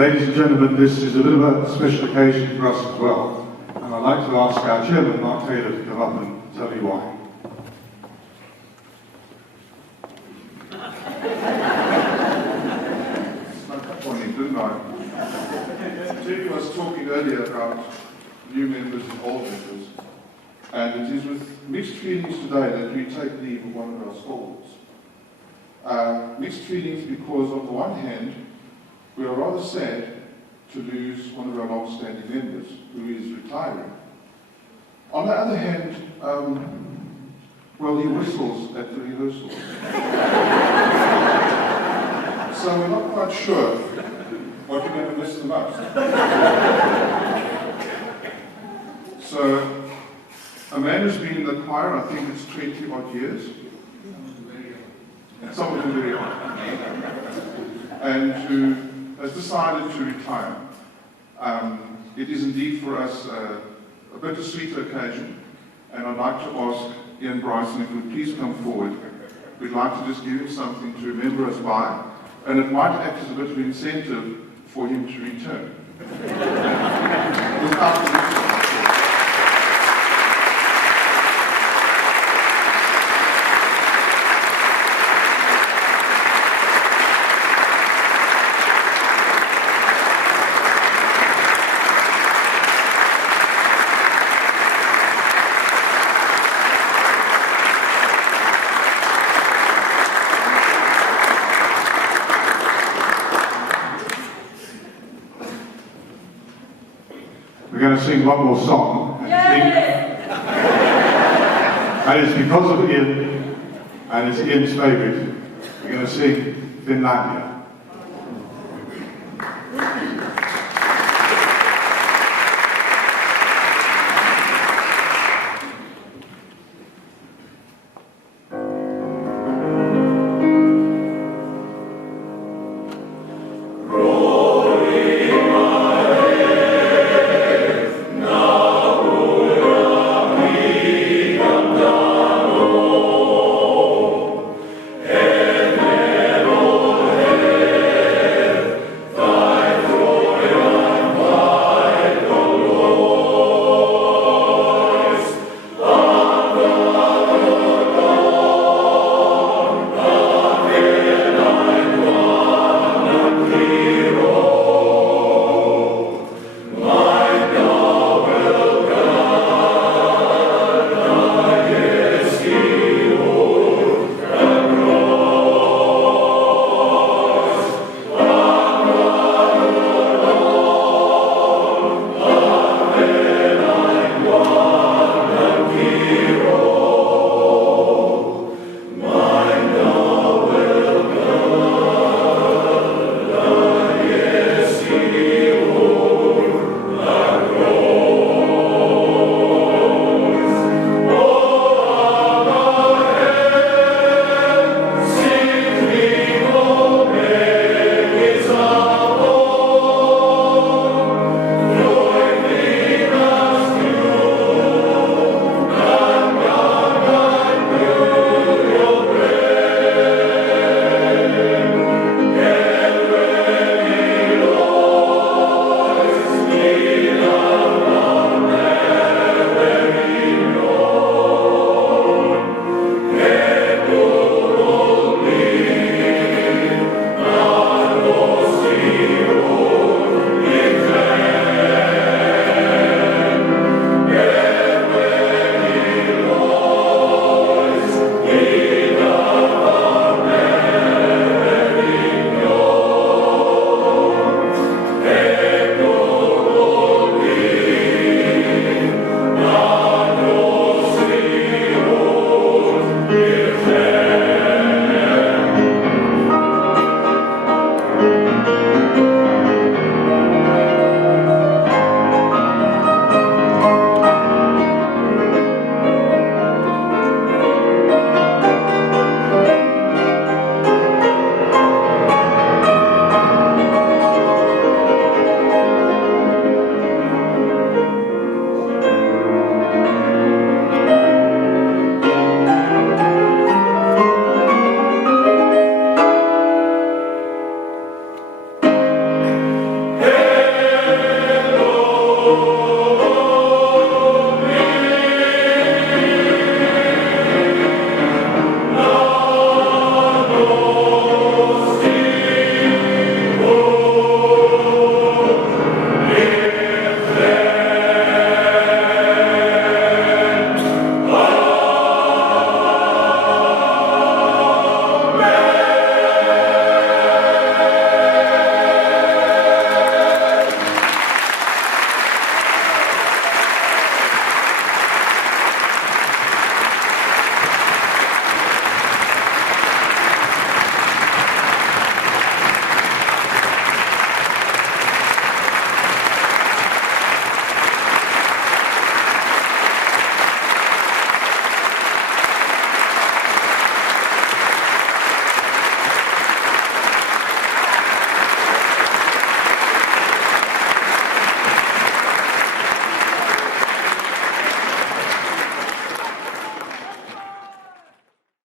Ladies and gentlemen, this is a bit of a special occasion for us as well, and I'd like to ask our chairman, Mark Taylor, to come up and tell you why. Morning, didn't I? Jerry was talking earlier about new members and old members, and it is with mixed feelings today that we take leave of one of our stalwarts. Mixed feelings because on the one hand, we are rather sad to lose one of our long-standing members who is retiring. On the other hand, well, he whistles at the rehearsals. So we're not quite sure what we're going to miss the most. So, a man who's been in the choir, I think it's 20 odd years. Some of them very odd. And who has decided to retire. It is indeed for us a bittersweet occasion, and I'd like to ask Ian Bryson if he would please come forward. We'd like to just give him something to remember us by, and it might act as a bit of an incentive for him to return. We're going to sing one more song, and it's because of Ian, and it's Ian's favourite. We're going to sing Finlandia.